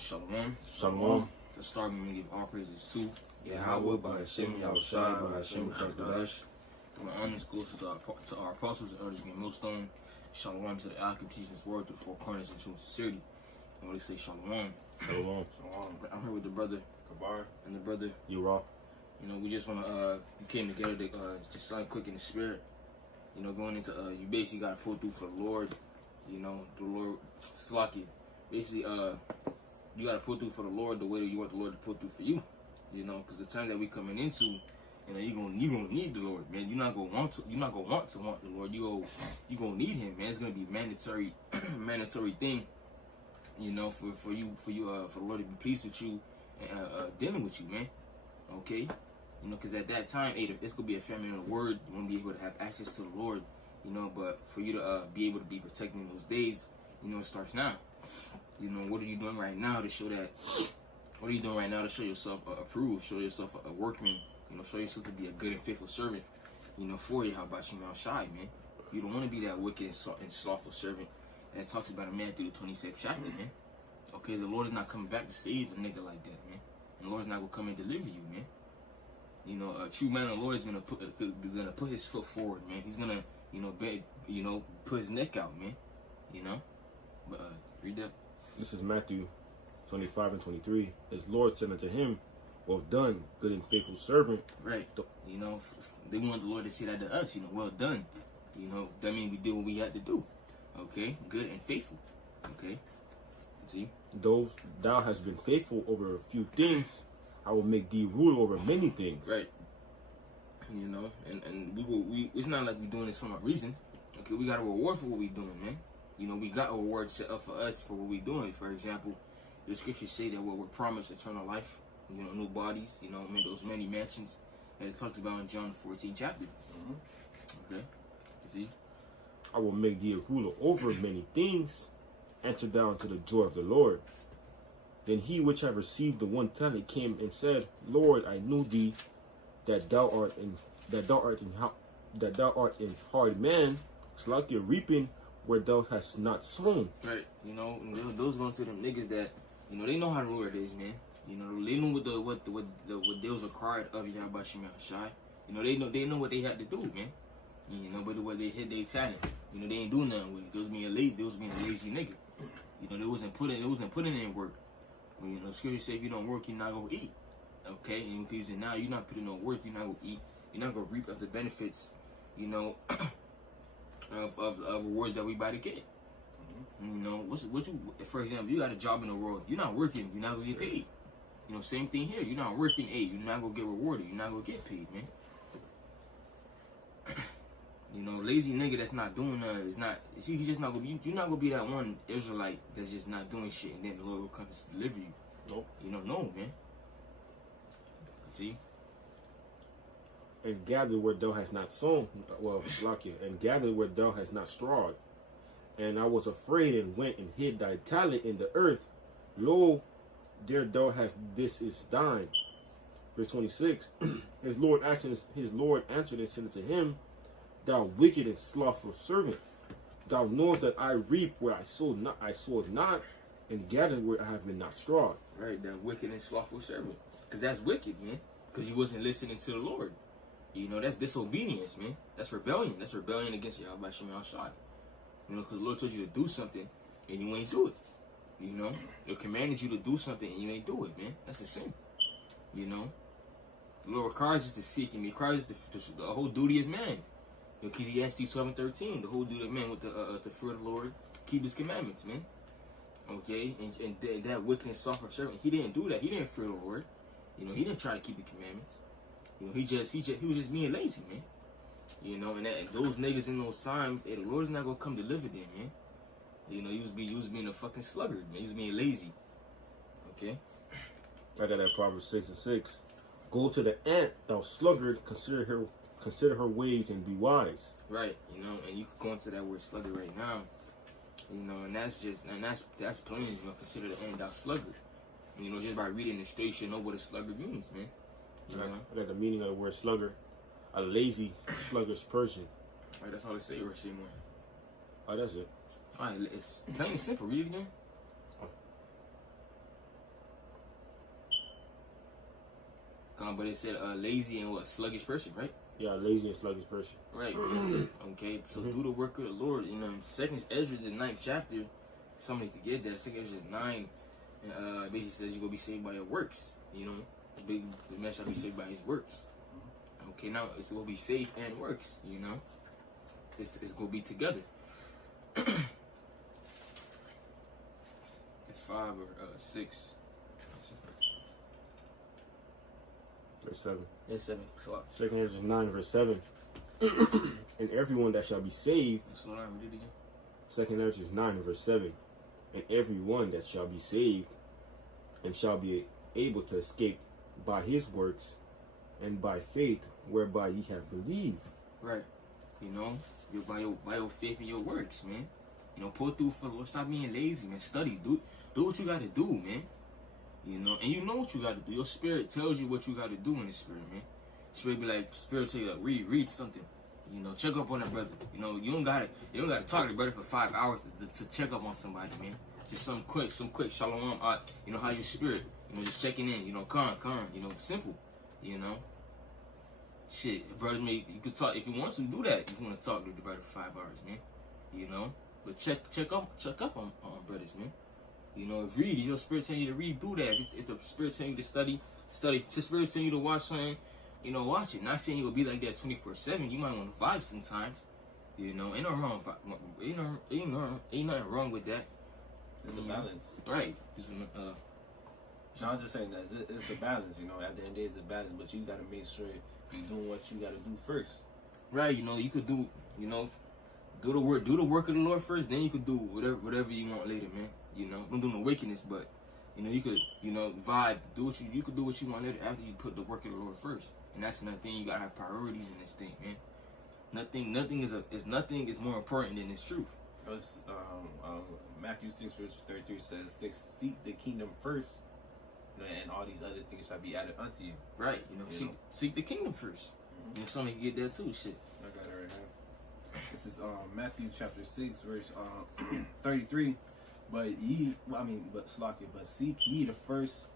Shalom. Shalom. To start, we give all praises to Yahweh, by Hashem, Yahushai, by Hashem, Chakadash. My honors goes to our apostles and elders, millstone. Shalom to the alchemy teaching this word to the four corners and true sincerity. And when they say shalom, Shalom. I'm here with the brother Kabar. and the brother. You raw. You know, we just want to, we came together to just something quick in the spirit. You know, going into, you basically got to pull through for the Lord. You know, the Lord, Slakia. Basically, you got to pull through for the Lord the way that you want the Lord to pull through for you. You know, because the time that we coming into, you know, you're gonna need the Lord, man. You're not gonna want the Lord. You gonna need Him, man. It's gonna be mandatory, mandatory thing. You know, for the Lord to be pleased with you and dealing with you, man. Okay, you know, because at that time, it's gonna be a family of the Word. You won't be able to have access to the Lord, you know. But for you to be able to be protected in those days, you know, it starts now. You know, what are you doing right now to show that? What are you doing right now to show yourself approved? Show yourself a workman. You know, show yourself to be a good and faithful servant. You know, for you. How about you now, shy, man? You don't want to be that wicked and slothful servant that talks about a man through the 25th chapter, man. Okay, the Lord is not coming back to save a nigga like that, man. And the Lord's not gonna come and deliver you, man. You know, a true man of the Lord is gonna put his foot forward, man. He's gonna, put his neck out, man. You know, but read that. This is Matthew 25 and 23. His Lord said unto him, well done, good and faithful servant. Right. You know, they want the Lord to say that to us, you know, well done. You know, that means we did what we had to do. Okay? Good and faithful. Okay? See? Though thou hast been faithful over a few things, I will make thee ruler over many things. Right. You know, and we it's not like we're doing this for no reason. Okay, we got a reward for what we're doing, man. You know, we got a reward set up for us for what we're doing. For example, the scriptures say that we're promised eternal life, you know, new bodies, you know, I mean, those many mansions that it talks about in John 14 chapter. Okay, you see? I will make thee a ruler over many things. Enter down to the joy of the Lord. Then he which had received the 1 talent came and said, Lord, I knew thee that thou art in hard man, like your reaping where thou hast not sown. Right. You know, those going to them niggas that, you know, they know how the Lord is, man. You know, they know what was required of Yahweh Shai. You know, they know what they had to do, man. You know, but what they hit their talent. You know, they ain't doing nothing with it. They was being a lazy nigga. You know, they wasn't putting in work. Well, you know, scripture say if you don't work, you're not gonna eat. Okay, and because now you're not putting no work, you're not gonna eat. You're not gonna reap of the benefits, you know, of rewards that we about to get. You know, what you, for example, you got a job in the world, you're not working, you're not gonna get paid. You know, same thing here. You're not working, you're not gonna get rewarded, you're not gonna get paid, man. You know, lazy nigga that's not doing is not. He's just not gonna be. You're not gonna be that one Israelite that's just not doing shit, and then the Lord will come to deliver you. Nope. You know, no, man. See. And gather where thou hast not sown. Well, Lakia. And gather where thou hast not strawed. And I was afraid and went and hid thy talent in the earth. Lo, there thou hast. This is thine. Verse 26. His Lord answered and said unto him, thou wicked and slothful servant, thou knowest that I reap where I sowed not, and gathered where I have been not strawed. Right, that wicked and slothful servant. Because that's wicked, man. Because you wasn't listening to the Lord. You know, that's disobedience, man. That's rebellion. That's rebellion against Yahweh Shemel Shai. You know, because the Lord told you to do something, and you ain't do it. You know, He commanded you to do something, and you ain't do it, man. That's a sin. You know, the Lord requires us to seek Him. He requires us the whole duty of man. Ecclesiastes 12:13, the whole duty of man with the fear of the Lord, keep His commandments, man. Okay, and that wicked and software servant, he didn't do that. He didn't fear the Lord. You know, he didn't try to keep the commandments. You know, he was just being lazy, man. You know, and those niggas in those times, the Lord's not gonna come deliver them, man. You know, he was being a fucking sluggard, man. He was being lazy. Okay. I got that Proverbs 6:6. Go to the ant, thou sluggard, consider her ways and be wise. Right, you know, and you can go into that word sluggard right now, you know, and that's plain, you know, consider the end thou sluggard. You know, just by reading it straight, you know what a sluggard means, man. You know? I got the meaning of the word sluggard, a lazy, sluggish person. Right, that's all it say right here, man. Oh, that's it. Alright, it's plain and simple. Read it again. But it said lazy and what, sluggish person, right? Yeah, lazy and sluggish person. Right. Okay. So do the work of the Lord. You know, Second Ezra, the 9th chapter. Somebody to get that. Second Ezra 9, basically says you're gonna be saved by your works. You know, the man shall be saved by his works. Okay. Now it's gonna be faith and works. You know, it's gonna be together. It's 5 or 6. Verse 7. It's 7. So Second Ezra 9, verse 7. And everyone that shall be saved. slow down. Read it again. Second Ezra 9, verse 7. And everyone that shall be saved and shall be able to escape by his works and by faith whereby ye have believed. Right. You know, by your faith and your works, man. You know, pull through for the Lord. Stop being lazy, man. Study. Do what you got to do, man. You know, and you know what you got to do. Your spirit tells you what you got to do in the spirit, man. Spirit be like, spirit tell you like, read something. You know, check up on that brother. You know, you don't gotta talk to the brother for 5 hours to check up on somebody, man. Just some quick shalom. You know, how your spirit. You know, just checking in. You know, calm. You know, simple. You know. Shit, brothers, you could talk if you want to do that. If you want to talk to the brother for 5 hours, man. You know, but check up on brothers, man. You know, if read, if your spirit telling you to read, do that. If the spirit telling you to study. If the spirit telling you to watch something, you know, watch it. Not saying you'll be like that 24/7. You might want to vibe sometimes. You know, ain't nothing wrong. Ain't nothing wrong with that. It's a balance, right? No, I'm just saying that it's a balance. You know, at the end of the day, it's a balance. But you got to make sure you're doing what you got to do first. Right. You know, you could do. You know, do the work of the Lord first. Then you could do whatever you want later, man. You know, don't do no wickedness, but you know, you could, you know, vibe. You could do what you want later after you put the work of the Lord first. And that's another thing. You gotta have priorities in this thing, man. Nothing is more important than this truth. Matthew 6 verse 33 says, "Seek the kingdom first, and all these other things shall be added unto you." Right. You know, seek the kingdom first. You know, somebody can get that too. Shit. I got it right now. This is Matthew chapter 6 verse 33. But seek ye the first.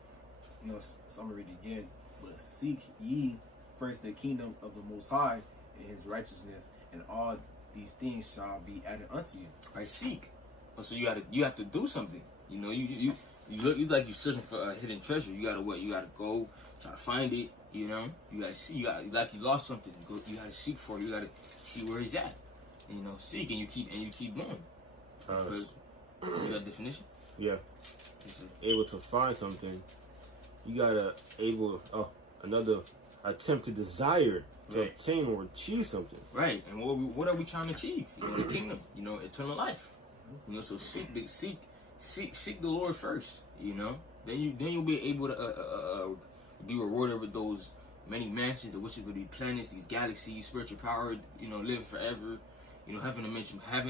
You know, so I'm gonna read it again. But seek ye first the kingdom of the Most High and His righteousness, and all these things shall be added unto you. Right, seek. So you have to do something. You know, you like you're searching for a hidden treasure. You gotta what? You gotta go try to find it. You know, you gotta see. You lost something. You gotta seek for it. You gotta see where it's at. You know, seek and you keep going. You got a definition? Yeah. Able to find something, you gotta another attempt to desire to obtain or achieve something. Right. And what are we trying to achieve? You know, the kingdom. You know, eternal life. You know, so seek the Lord first. You know, then you'll be able to be rewarded with those many mansions, the which would be planets, these galaxies, spiritual power. You know, living forever. You know, having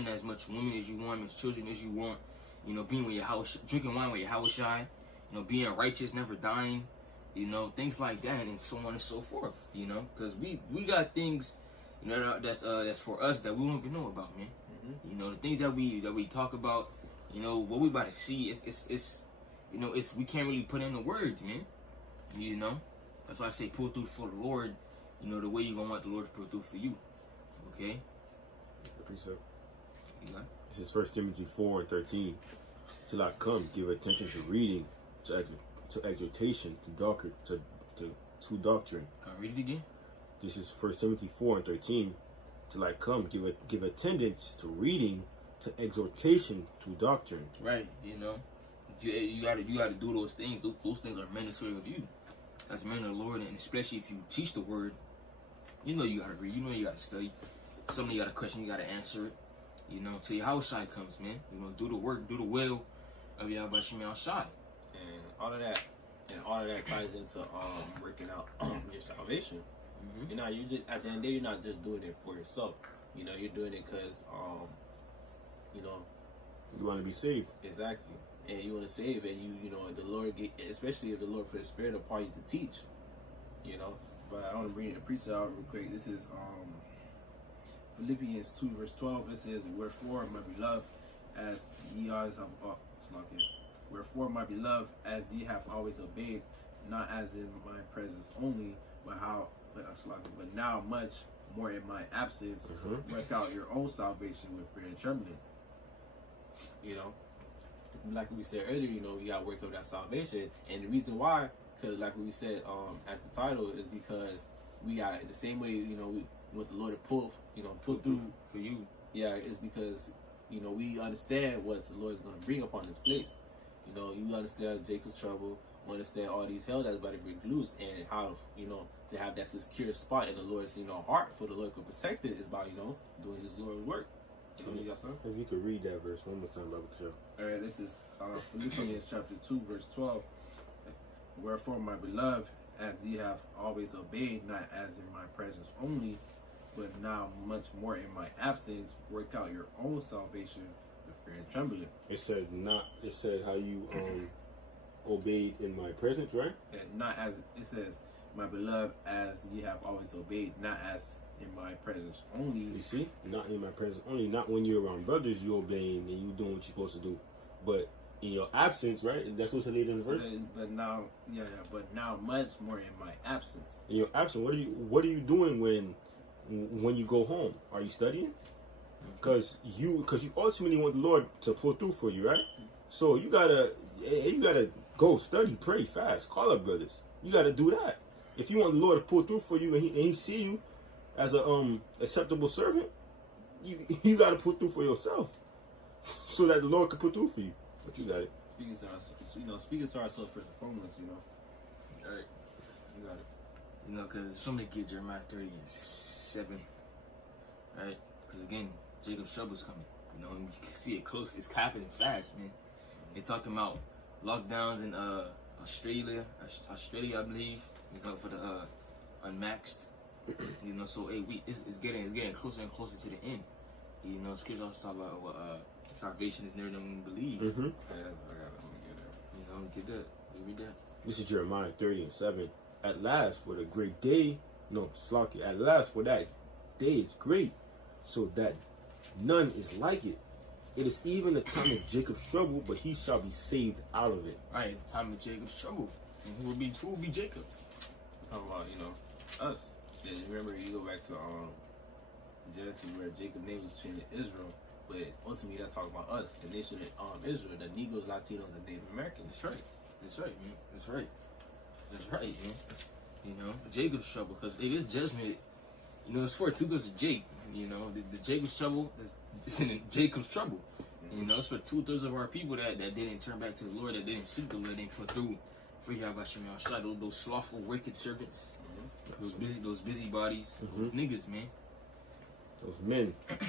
as much women as you want, as children as you want. You know, being with your house, drinking wine with your house shy. You know, being righteous, never dying. You know, things like that, and so on and so forth. You know, because we got things, you know, that's for us that we don't even know about, man. Mm-hmm. You know, the things that we talk about. You know, what we about to see. It's you know, we can't really put into words, man. You know, that's why I say pull through for the Lord. You know, the way you gonna want the Lord to pull through for you. Okay. Precept. You got? This is 1 Timothy 4:13. Till I come, give attention to reading, to exhortation, to doctrine. Can I read it again? This is 1 Timothy 4:13. Till I come, give attendance to reading, to exhortation, to doctrine. Right. You know, you gotta do those things. Those things are mandatory of you as a man of the Lord, and especially if you teach the word. You know you gotta read. You know you gotta study. Somebody got a question, you gotta answer it. You know, till your house side comes, man. You know, do the work, do the will of Yahweh Shem outside. And all of that ties into working out your salvation. Mm-hmm. You know, you just at the end of the day, you're not just doing it for yourself. You know, you're doing it because you know, you want to be saved. Exactly, and you want to save, and you know, the Lord especially if the Lord put a spirit upon you to teach. You know, but I want to bring a precept out real quick. This is Philippians 2 verse 12. It says, "Wherefore, my beloved, as ye always have wherefore, my beloved, as ye have always obeyed, not as in my presence only, but now much more in my absence. Work out your own salvation with fear and trembling. You know, like we said earlier, you know, you got to work out that salvation, and the reason why, because like we said at the title, is because we got the same way, you know, we want the Lord to pull through for you. Yeah, it's because, you know, we understand what the Lord is going to bring upon this place. You know, you understand Jacob's trouble, understand all these hell that's about to break loose, and how, you know, to have that secure spot in the Lord's, you know, heart for the Lord to protect it is by, you know, doing His Lord's work. You know, you got something? If you could read that verse one more time, Bible Show. All right, this is Philippians chapter 2, verse 12. Wherefore, my beloved, as ye have always obeyed, not as in my presence only, but now much more in my absence, work out your own salvation with fear and trembling. It said how you obeyed in my presence, right? And not as, it says, my beloved, as ye have always obeyed, not as in my presence only. You see? Not in my presence only. Not when you're around brothers, you're obeying and you doing what you're supposed to do. But in your absence, right? That's what's later in the verse. But now, but now much more in my absence. In your absence, what are you doing when you go home? Are you studying? Because you ultimately want the Lord to pull through for you, right? So you gotta go study, pray, fast, call up brothers. You gotta do that. If you want the Lord to pull through for you and he see you as a acceptable servant, you gotta pull through for yourself, so that the Lord can pull through for you. But you got it. Speaking to ourselves first and foremost, you know. All right, you got it. You know, because somebody get Jeremiah 30:7, right? Because again, Jacob's trouble's coming. You know, and you can see it close. It's happening fast, man. They're talking about lockdowns in Australia, I believe. You know, for the unmaxed. You know, so it's getting closer and closer to the end. You know, scripture also talk about what salvation is nearer than we believe. Mm-hmm. Yeah, I got it. You know, get that. Read that. This is Jeremiah 30:7. At last for the great day, at last for that day is great, so that none is like it. It is even the time of Jacob's trouble, but he shall be saved out of it. All right, the time of Jacob's trouble. And who will be Jacob? I'm talking about, you know, us. Yeah, remember, you go back to Genesis where Jacob's name was changed to Israel, but ultimately that's talking about us, the nation of Israel, the Negroes, Latinos, and Native Americans. That's right. That's right, man. That's right. That's right, man. You know, Jacob's trouble, because it is judgment. You know, it's for two-thirds of Jake. You know, the Jacob's trouble is in Jacob's trouble. Mm-hmm. You know, it's for two-thirds of our people that didn't turn back to the Lord, that didn't seek the Lord, didn't put through for Yahweh, those slothful, wicked servants, those busybodies, those niggas, man. Those men. And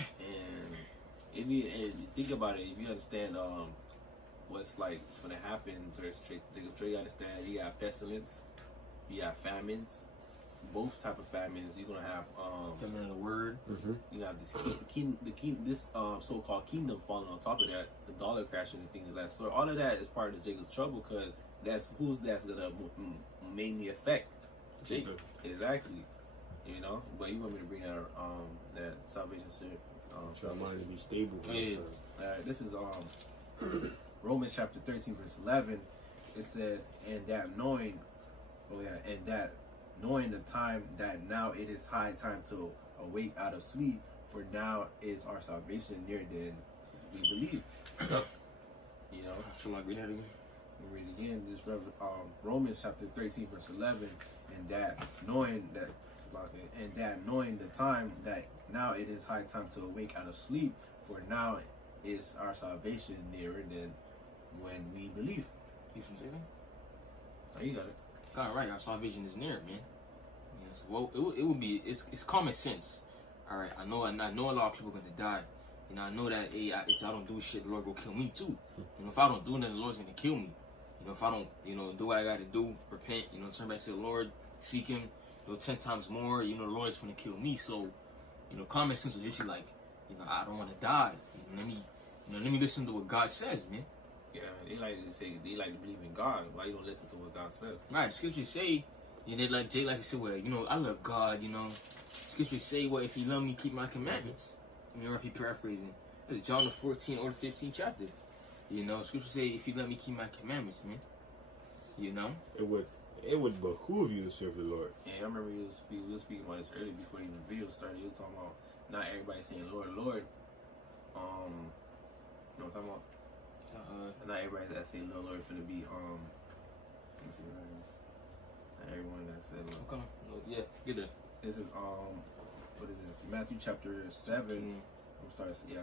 if you think about it, if you understand what's like going to happen to Jacob, you understand you got pestilence, you got famines, both type of famines. You're gonna have famine of the word. Mm-hmm. You got this so-called kingdom falling on top of that, the dollar crashing and things like that. So all of that is part of Jacob's trouble, because that's gonna mainly affect Jacob. Exactly. You know, but you want me to bring out that salvation shit. Try mine to be stable. Yeah. Alright, this is Romans chapter 13 verse 11. It says, and that knowing the time that now it is high time to awake out of sleep, for now is our salvation nearer than we believe. You know, Shall I read that again? We read again this Romans chapter 13 verse 11, and that knowing the time that now it is high time to awake out of sleep, for now is our salvation nearer than when we believe. You from say that? Oh, you got it. God, right. Our salvation is near, man. Yes. Well, it would be. It's common sense. All right. I know a lot of people are gonna die. You know, I know that if I don't do shit, the Lord will kill me too. You know, if I don't do nothing, the Lord's gonna kill me. You know, if I don't, do what I gotta do, repent, turn back to the Lord, seek Him, 10 times more, the Lord's gonna kill me. So, common sense is literally like, I don't want to die. Let me listen to what God says, man. Yeah, they like to believe in God. Why you don't listen to what God says? Right, the scriptures say, like Jay, like I said, well, I love God, Scriptures say, well, if He love me, keep my commandments. Or if He paraphrasing, it's John the 14th or the 15th chapter. Scriptures say, if you let me keep my commandments, man. It would It would behoove you to serve the Lord. And I remember we was speaking about this earlier before even the video started. You was talking about not everybody saying Lord, Lord. You know what I'm talking about? Not everybody that say Lord, Lord finna be let me see what that is. Not everyone that said Lord. Okay. Yeah, get that. This is what is this? Matthew chapter 7.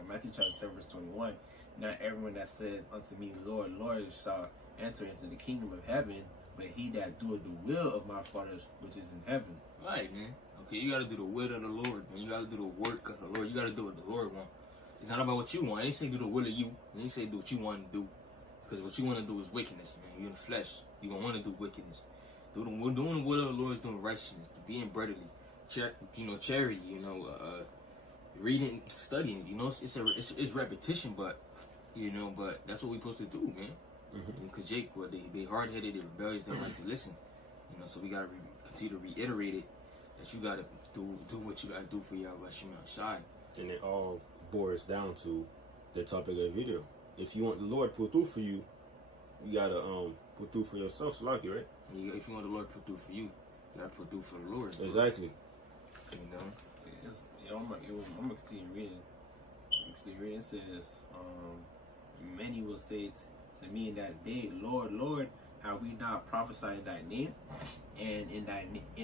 Matthew chapter 7 verse 21. Not everyone that said unto me, Lord, Lord, shall enter into the kingdom of heaven, but he that doeth the will of my Father which is in heaven. Right, man. Okay, you gotta do the will of the Lord, man. You gotta do the work of the Lord. You gotta do what the Lord wants. It's not about what you want. It ain't say do the will of you. It ain't say do what you want to do. Because what you want to do is wickedness, man. You're in the flesh. You're gonna want to do wickedness. Doing the will of the Lord is doing righteousness, being brotherly, charity, reading, studying. It's repetition, but but that's what we're supposed to do, man. Because Jake, they hard-headed, they rebellious, they don't like to listen. So we gotta continue to reiterate it that you gotta do what you gotta do for Yahweh Shema Shai. And it all boils down to the topic of the video. If you want the Lord to put through for you, you gotta put through for yourself, Salaki, right? If you want the Lord to put through for you, you gotta put through for the Lord. Bro. Exactly. I'm gonna continue reading. It says, many will say to me in that day, Lord, Lord, have we not prophesied in thy name? And in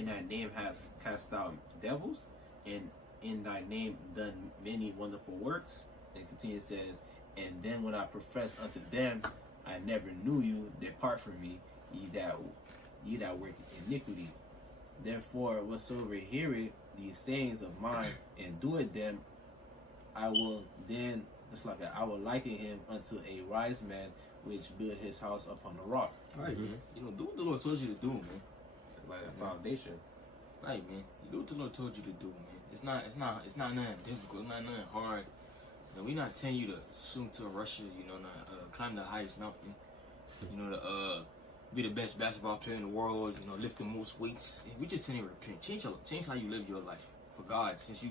thy name have cast out devils, and in thy name done many wonderful works. And continues says, and then when I profess unto them, I never knew you, depart from me, ye that work iniquity. Therefore, whatsoever heareth these sayings of mine and doeth them, I will liken him unto a wise man which built his house upon the rock. Right, man. Do what the Lord told you to do, man. Like a foundation. Right, man. You do what the Lord told you to do, man. It's not nothing difficult. It's not nothing hard. We're not telling you to swim to Russia. Climb the highest mountain. To be the best basketball player in the world. Lift the most weights. We just telling you to repent. Change how you live your life for God. Since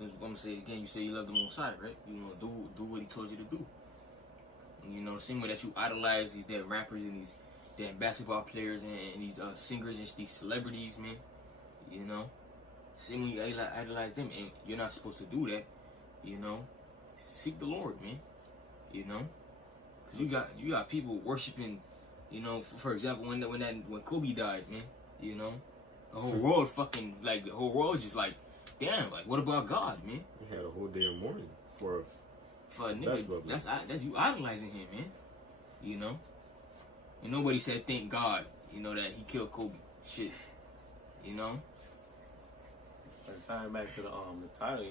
I'm gonna say it again. You say you love the Most High, right? Do what He told you to do. The same way that you idolize these damn rappers and these damn basketball players and these singers and these celebrities, man. Same way you idolize them, and you're not supposed to do that. Seek the Lord, man. Cause you got people worshiping. For example, when Kobe died, man. The whole world the whole world just like, damn, like what about God, man? We had a whole damn morning for a nigga. That's you idolizing him, man. And nobody said thank God, that he killed Kobe. Shit. And tying back to the title,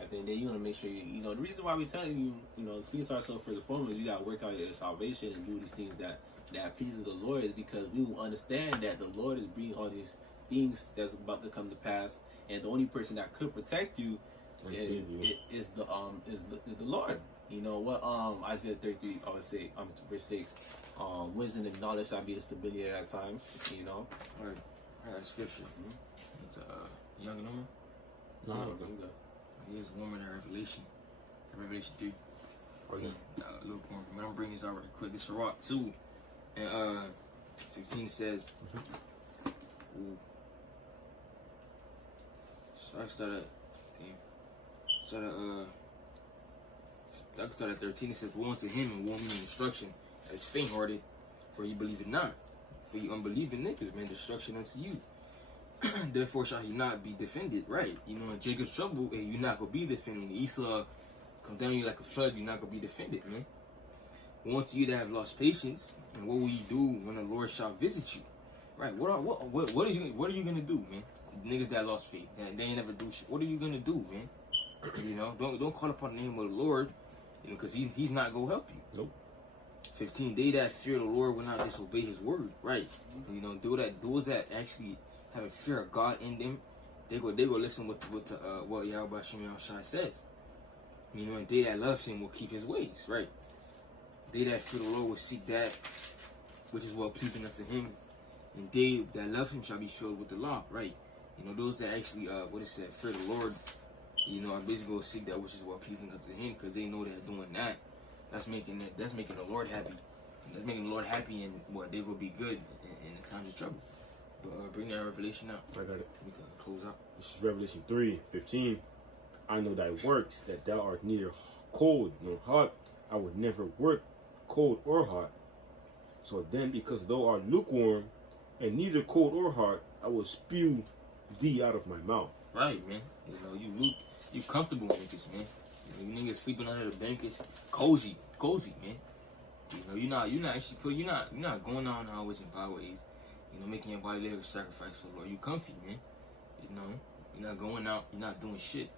at the end of the day, you want to make sure the reason why we telling you, speaking to ourselves for the foremost, you got to work out your salvation and do these things that pleases the Lord, is because we will understand that the Lord is bringing all these things that's about to come to pass, and the only person that could protect you is the Lord. Isaiah 33, I would say, verse 6, wisdom and knowledge shall be the stability at that time. Right. That's scripture. It's a young woman. No. Here's a woman in Revelation 3. Okay. Little point. I'm gonna bring this out really quick. This is Rock 2 and 15 says. So I started at 13. It says, woe unto him and woe unto destruction, as faint-hearted, for ye believe it not. For ye unbelieving niggas, man, destruction unto you. Therefore shall he not be defended, right? In Jacob's trouble, and you're not gonna be defended. When Esau come down you like a flood, you're not gonna be defended, man. Woe unto you that have lost patience, and what will you do when the Lord shall visit you? Right? What are you gonna do, man? Niggas that lost faith, they ain't never do shit. What are you gonna do, man? Don't call upon the name of the Lord, because he's not gonna help you. Nope. 15. They that fear the Lord will not disobey His word, right? Those that actually have a fear of God in them, they go listen what Yahweh Shema Shai says. And they that love Him will keep His ways, right? They that fear the Lord will seek that which is well pleasing unto Him, and they that love Him shall be filled with the law, right? Those that actually fear the Lord, are basically going to seek that which is well pleasing unto Him, because they know they're doing that. That's making the Lord happy. That's making the Lord happy, and they will be good in the times of trouble. But bring that revelation out. I got it. We can close out. This is Revelation 3:15. I know thy works, that thou art neither cold nor hot. I would never work cold or hot. So then, because thou art lukewarm, and neither cold or hot, I will spew thee out of my mouth. Right, man. You know, you comfortable niggas, man. You know, you niggas sleeping under the blankets, cozy, man. You know, you're not actually, you're not going on always in byways. You know, making your body like a sacrifice for the Lord. You comfy, man. You know, you're not going out, you're not doing shit.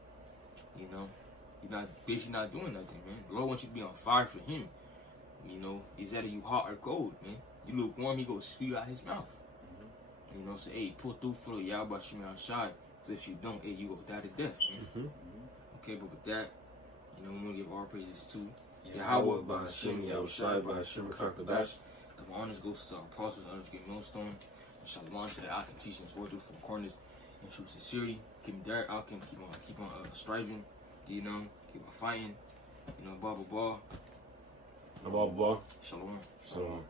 You know, you're not basically not doing nothing, man. The Lord wants you to be on fire for Him. You know, is that you hot or cold, man? You lukewarm, He goes spew out His mouth. You know, say, hey, pull through for the Yahweh Shemi outside. So if you don't, hey, you go die to death, man. Okay, but with that, you know, we want to give our praises to Yahweh by Hashem, Yahushai by Hashem, Kakadash. The honors goes to our apostles, others great millstone. And shalom to the Alchem teachings, word through four corners. And true sincerity. Keep direct Alchem, keep on striving. You know, keep on fighting. You know, blah, blah, blah. Blah, blah, blah. Shalom. Shalom.